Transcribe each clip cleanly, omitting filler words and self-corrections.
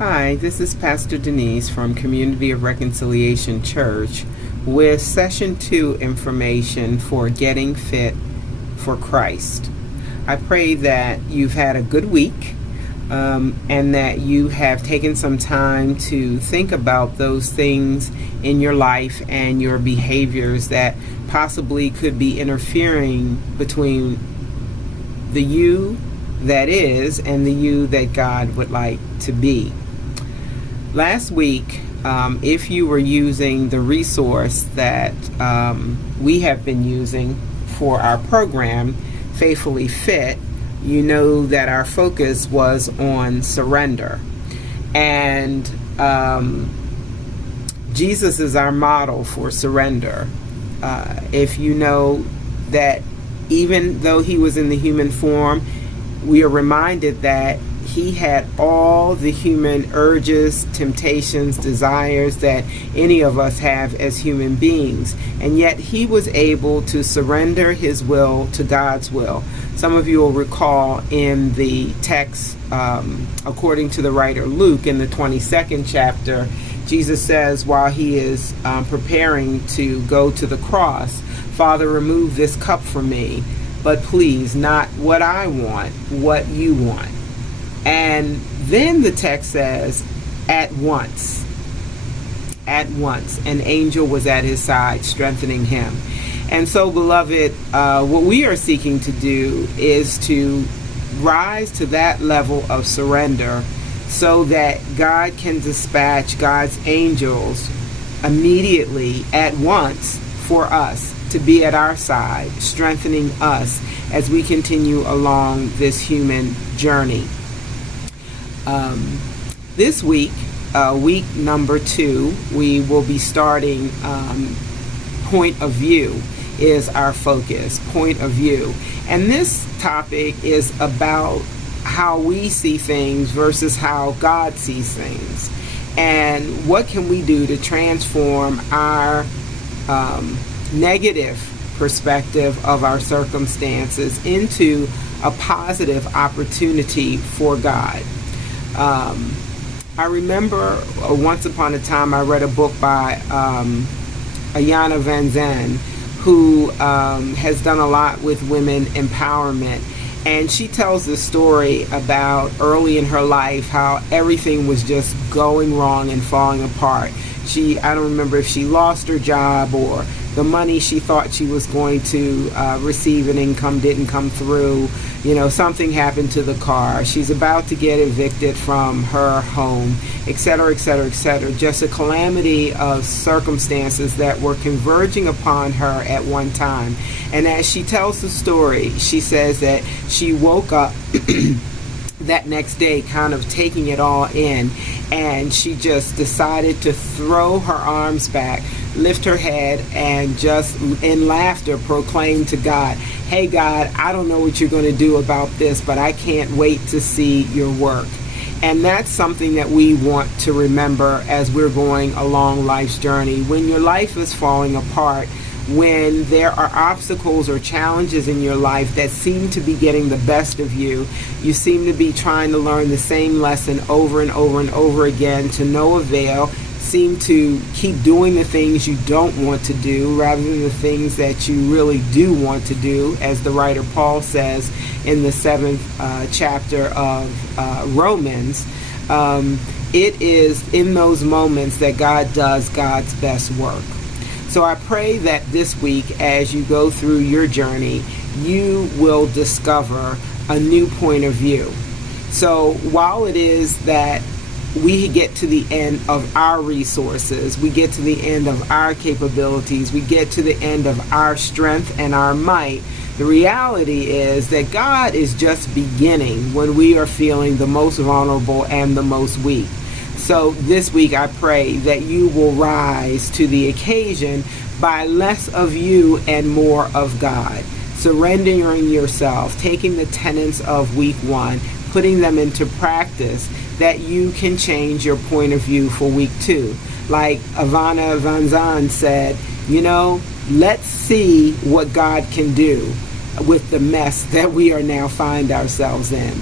Hi, this is Pastor Denise from Community of Reconciliation Church with Session 2 information for Getting Fit for Christ. I pray that you've had a good week and that you have taken some time to think about those things in your life and your behaviors that possibly could be interfering between the you that is and the you that God would like to be. Last week, if you were using the resource that we have been using for our program, Faithfully Fit, you know that our focus was on surrender. And Jesus is our model for surrender. If you know that even though he was in the human form, we are reminded that he had all the human urges, temptations, desires that any of us have as human beings. And yet he was able to surrender his will to God's will. Some of you will recall in the text, according to the writer Luke, in the 22nd chapter, Jesus says while he is preparing to go to the cross, "Father, remove this cup from me, but please, not what I want, what you want." And then the text says, at once, an angel was at his side, strengthening him. And so, beloved, what we are seeking to do is to rise to that level of surrender so that God can dispatch God's angels immediately, at once, for us to be at our side, strengthening us as we continue along this human journey. This week, week number 2, we will be starting point of view is our focus, point of view. And this topic is about how we see things versus how God sees things. And what can we do to transform our negative perspective of our circumstances into a positive opportunity for God. I remember once upon a time I read a book by Iyanla Vanzant, who has done a lot with women empowerment. And she tells the story about early in her life how everything was just going wrong and falling apart. I don't remember if she lost her job or the money she thought she was going to receive an income didn't come through. You know, something happened to the car. She's about to get evicted from her home, etc., etc., etc. Just a calamity of circumstances that were converging upon her at one time. And as she tells the story, she says that she woke up that next day kind of taking it all in, and she just decided to throw her arms back, lift her head, and just in laughter proclaim to God, "Hey God, I don't know what you're going to do about this, but I can't wait to see your work." And that's something that we want to remember as we're going along life's journey. When your life is falling apart, when there are obstacles or challenges in your life that seem to be getting the best of you, you seem to be trying to learn the same lesson over and over and over again to no avail, seem to keep doing the things you don't want to do rather than the things that you really do want to do, as the writer Paul says in the 7th chapter of Romans. It is in those moments that God does God's best work. So I pray that this week, as you go through your journey, you will discover a new point of view. So while it is that we get to the end of our resources, we get to the end of our capabilities, we get to the end of our strength and our might, the reality is that God is just beginning when we are feeling the most vulnerable and the most weak. So this week I pray that you will rise to the occasion by less of you and more of God. Surrendering yourself, taking the tenets of week 1, putting them into practice, that you can change your point of view for week 2. Like Iyanla Vanzant said, let's see what God can do with the mess that we are now find ourselves in.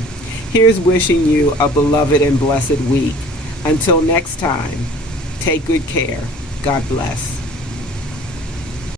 Here's wishing you a beloved and blessed week. Until next time, take good care. God bless.